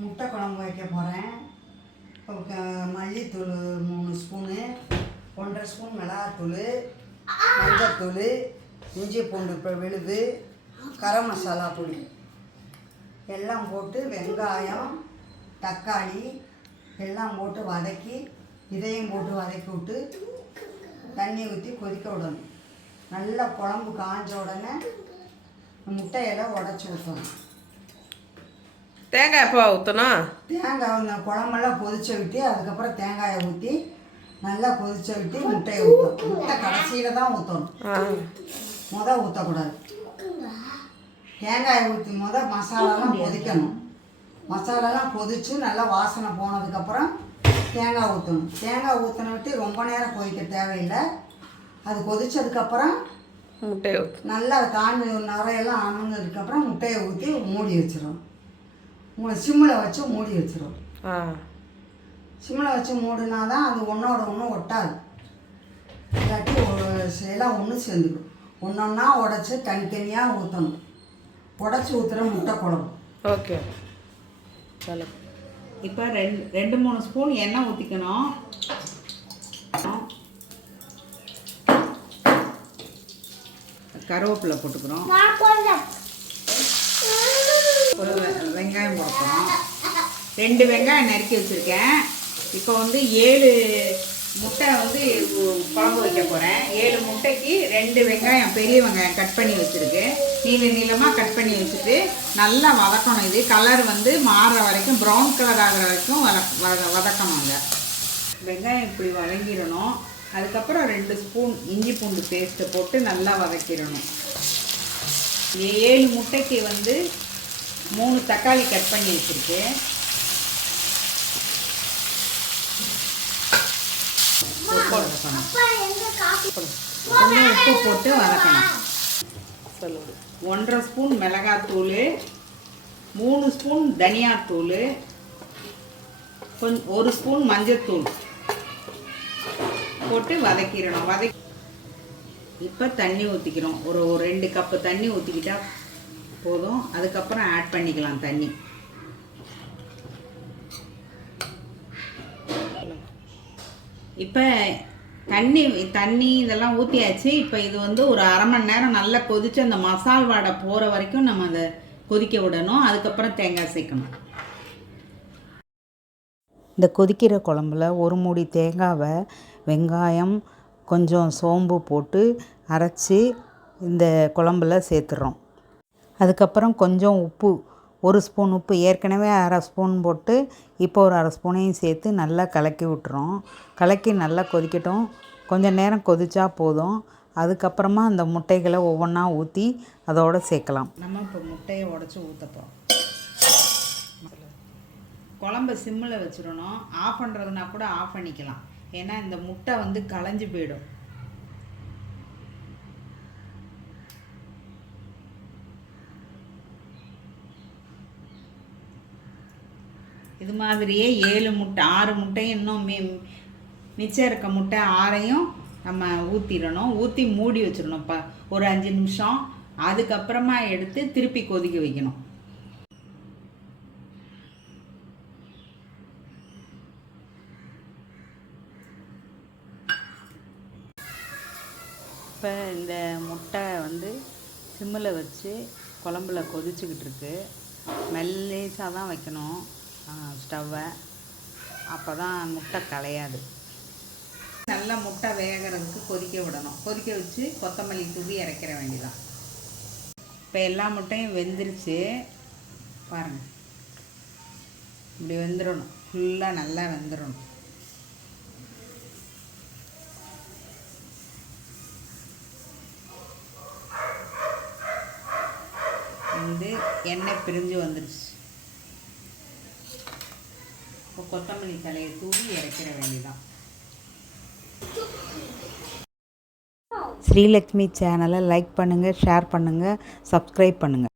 முட்டை குழம்பு வைக்க போகிறேன் மல்லித்தூள் மூணு ஸ்பூனு ஒன்றரை ஸ்பூன் மிளகாத்தூள் மஞ்சத்தூள் இஞ்சி பூண்டு இப்போ விழுது கரம் மசாலா பொடி. எல்லாம் போட்டு வெங்காயம் தக்காளி எல்லாம் போட்டு வதக்கி இதையும் போட்டு வதக்கி விட்டு தண்ணி ஊற்றி கொதிக்க விடணும். நல்லா குழம்பு காஞ்ச உடனே முட்டையெல்லாம் உடச்சி ஊற்றணும் தேங்காய் எப்போ ஊற்றணும் தேங்காய் அந்த குழம்பெல்லாம் கொதிச்ச விட்டு அதுக்கப்புறம் தேங்காயை ஊற்றி நல்லா கொதிச்ச விட்டு முட்டையை ஊற்றணும் முட்டை கடைசியில் தான் ஊற்றணும் ஆ. முத ஊற்றக்கூடாது தேங்காயை ஊற்றி முத மசாலாலாம் கொதிக்கணும். மசாலாலாம் கொதிச்சு நல்லா வாசனை போனதுக்கப்புறம் தேங்காய் ஊற்றணும் தேங்காய் ஊற்றின விட்டு ரொம்ப நேரம் கொதிக்க தேவையில்லை. அது கொதிச்சதுக்கப்புறம் முட்டையை நல்லா காஞ்சி நிறையெல்லாம் அமர்ந்ததுக்கப்புறம் முட்டையை ஊற்றி மூடி வச்சிரும் சிம்மில் வச்சு மூடி வச்சிரும். ஆ. சிம்மில் வச்சு மூடினா தான் அது ஒன்றோட ஒன்று ஒட்டாது. இல்லாட்டி ஒரு- எல்லாம் ஒன்று சேர்ந்துடும் ஒன்றொன்னா உடச்சி தனித்தனியாக ஊற்றணும் உடச்சி ஊற்றுற முட்டை குழம்பு. ஓகே. சொல்லு இப்போ ரெண்டு ரெண்டு மூணு ஸ்பூன் எண்ணெய் ஊற்றிக்கணும் கருவேப்பிலை போட்டுக்கிறோம் ஒரு வெ- வெங்காயம் ரெண்டு வெங்காயம் நறுக்கி வச்சுருக்கேன். இப்போ வந்து ஏழு முட்டை வந்து குழம்பு வைக்க போகிறேன் ஏழு முட்டைக்கு ரெண்டு வெங்காயம் பெரிய வெங்காயம் கட் பண்ணி வச்சுருக்கு நீள நீளமாக கட் பண்ணி வச்சுட்டு நல்லா வதக்கணும். இது கலர் வந்து மாறுற வரைக்கும் ப்ரௌன் கலர் ஆகிற வரைக்கும் வத- வதக்கணுங்க வெங்காயம் இப்படி வதங்கிடணும். அதுக்கப்புறம் ரெண்டு ஸ்பூன் இஞ்சி பூண்டு பேஸ்ட்டை போட்டு நல்லா வதக்கிடணும். ஏழு முட்டைக்கு வந்து மூணு தக்காளி கட் பண்ணி வச்சுருக்கு. வதக்கணும் கொஞ்சம் உப்பு போட்டு வதக்கணும். சொல்லுங்கள் ஒன்றரை ஸ்பூன் மிளகாத்தூள் மூணு ஸ்பூன் தனியாத்தூள் கொஞ்சம் ஒரு ஸ்பூன் மஞ்சத்தூள் போட்டு வதக்கிடணும். வதக்கி இப்போ தண்ணி ஊற்றிக்கிறோம் ஒரு ஒரு ரெண்டு கப்பு தண்ணி ஊற்றிக்கிட்டா போதும். அதுக்கப்புறம் ஆட் பண்ணிக்கலாம் தண்ணி. இப்போ தண்ணி தண்ணி இதெல்லாம் ஊற்றியாச்சு இப்போ இது வந்து ஒரு அரை மணி நேரம் நல்லா கொதிச்சு அந்த மசால் வாடை போகிற வரைக்கும் நம்ம அதை கொதிக்க விடணும். அதுக்கப்புறம் தேங்காய் சேர்க்கணும். இந்த கொதிக்கிற குழம்புல ஒரு மூடி தேங்காவை வெங்காயம் கொஞ்சம் சோம்பு போட்டு அரைச்சி இந்த குழம்புல சேர்த்துறோம். அதுக்கப்புறம் கொஞ்சம் உப்பு ஒரு ஸ்பூன் உப்பு ஏற்கனவே அரை ஸ்பூன் போட்டு இப்போ ஒரு அரை ஸ்பூனையும் சேர்த்து நல்லா கலக்கி விட்டுறோம். கலக்கி நல்லா கொதிக்கட்டும். கொஞ்சம் நேரம் கொதிச்சா போதும். அதுக்கப்புறமா அந்த முட்டைகளை ஒவ்வொன்றா ஊற்றி அதோட சேர்க்கலாம். நம்ம இப்போ முட்டையை உடச்சி ஊற்றப்போம் குழம்ப சிம்மில் வச்சிடணும். ஆஃப் பண்ணுறதுனா கூட ஆஃப் பண்ணிக்கலாம். ஏன்னா இந்த முட்டை வந்து களைஞ்சு போயிடும். இது மாதிரியே ஏழு முட்டை ஆறு முட்டையும் இன்னும் மி மிச்சம் இருக்க முட்டை ஆறையும் நம்ம ஊற்றிடணும் ஊற்றி மூடி வச்சிடணும் இப்போ ஒரு அஞ்சு நிமிஷம். அதுக்கப்புறமா எடுத்து திருப்பி கொதிக்க வைக்கணும். இப்போ இந்த முட்டை வந்து சிம்மில் வச்சு குழம்புல கொதிச்சுக்கிட்டு இருக்கு. மெல்லேசாக தான் வைக்கணும். ஸ்டவ்வை. அப்போ தான் முட்டை கலையாது நல்லா முட்டை வேகிறதுக்கு கொதிக்க விடணும். கொதிக்க வச்சு கொத்தமல்லி தூவி இறக்கிற வேண்டியதான் இப்போ எல்லா முட்டையும் வெந்துருச்சு. பாருங்கள் இப்படி வெந்துடணும் ஃபுல்லாக நல்லா வெந்துடணும் வந்து எண்ணெய் பிரிஞ்சு வந்துருச்சு. இப்போ கொத்தமல்லி தலையை தூவி இறக்கிற வேண்டிதான் ஸ்ரீலக்ஷ்மி சேனலை லைக் பண்ணுங்கள் ஷேர் பண்ணுங்கள் சப்ஸ்கிரைப் பண்ணுங்கள்